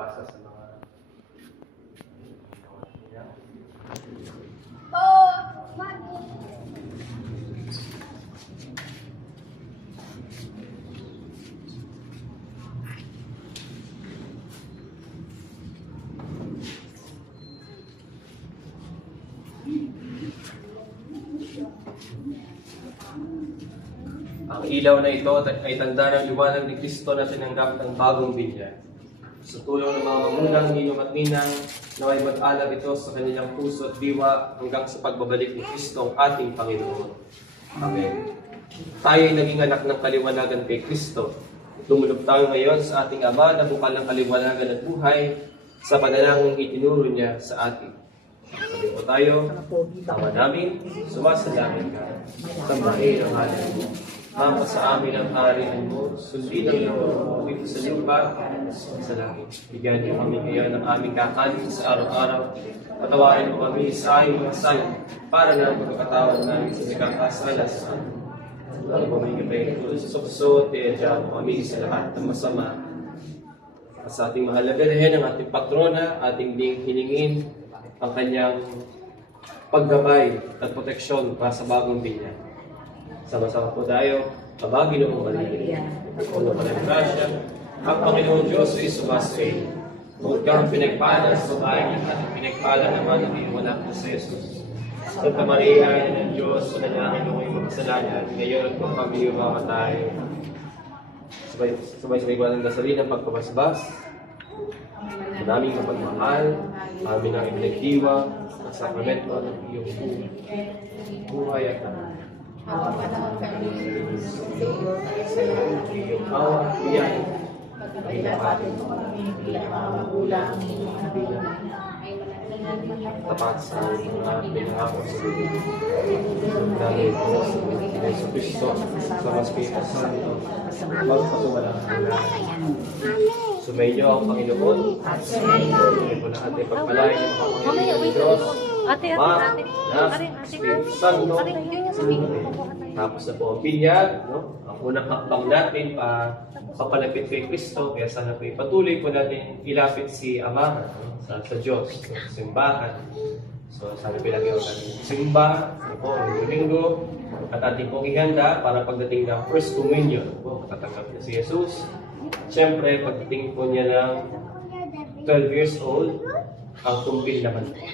ipasa sa mga Ang ilaw na ito ay tanda ng liwanag ni Kristo na tinanggap ng bagong binyag. Sa tulong ng mga magulang, ninong at ninang, naway mag-alab ito sa kanilang puso at diwa hanggang sa pagbabalik ni Kristo ang ating Panginoon. Amen. Tayo ay naging anak ng kaliwanagan kay Kristo. Tumulog tayo ngayon sa ating Ama na bukal ng kaliwanagan at buhay sa panalangin itinuro niya sa atin. Sabi po tayo, Ama namin, sumasalangit ka, sambahin ang ngalan mo. Ama sa amin ang kaharian mo, sundin ang iyong mo dito sa lupa sa langit. Bigyan niyo kami ngayon ng aming kakanin sa araw-araw. Patawarin mo kami sa aming mga sala para na magkakatawan namin sa nagkakasala sa amin. Lalo po may kapay sa sukso, tiyadya mo kami sa lahat ng masama. At sa ating mahal na Birhen, ang ating patrona, ating ding hilingin ang kanyang paggabay at proteksyon para sa bagong binyag. Sama-sama po tayo, kabagi ng Maria. Una pa ng grasya, ang Panginoon Diyos ay sumasayin. Huwag kang pinagpala sa bahay at pinagpala naman ang iyong anak na sa Jesus. Santa Maria, ng Diyos, manalangin mo kayong magkasalanan, ngayon at kung kami mamatay. Sabay-sabay ko ng dasalin ang pagpapasbas. Madaming kapagmahal, amin ang ipinagdiwa, ang sakramento ng iyong buhay at naman. Panahon kami sa iyo, sa iyong awa, iyan. pagkakailapatin mo kami bilang mga magulang, Tapat sa mga pinahapos sa iyo. Dahil po sa Yesu Cristo, sa mas Pito Santo, magpatuwalang hanggan. Sumayin ang Panginoon, at sumayin po na ating pagpalain ng Panginoon Diyos, Ma, Anak, Espiritu Santo. Tapos na po ang binyag, no? Ang unang hakbang natin papalapit kay Kristo, kaya sana po patuloy po natin ilapit si Ama, no? sa Diyos, sa simbahan. So sana po ilagay ang ating simba, ano po, linggo, at ating pong ihanda para pagdating ng First Communion, po, matatanggap na si Jesus. Siyempre, pagdating po niya ng 12 years old, ang tumbil naman po.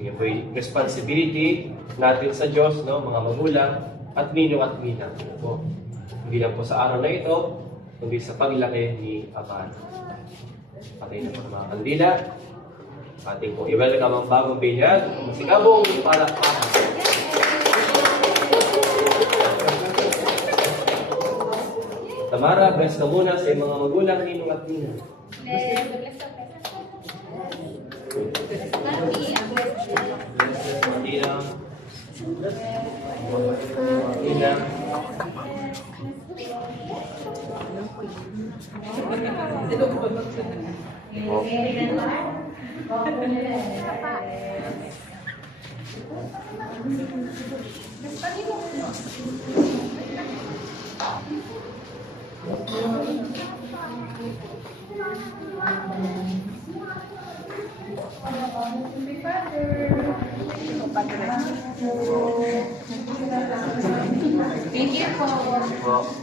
Yan po yung responsibility natin sa Diyos, no, mga magulang, at ninong at ninang. Po. Hindi lang po sa araw na ito, kundi sa paglaki ni Ama. Patay na po ng mga kandila. Ating po i-welcome ang bagong binyag. Masigabong palakpakan. Tamara, bless ka muna sa mga magulang, ninong at ninang. Thank you po.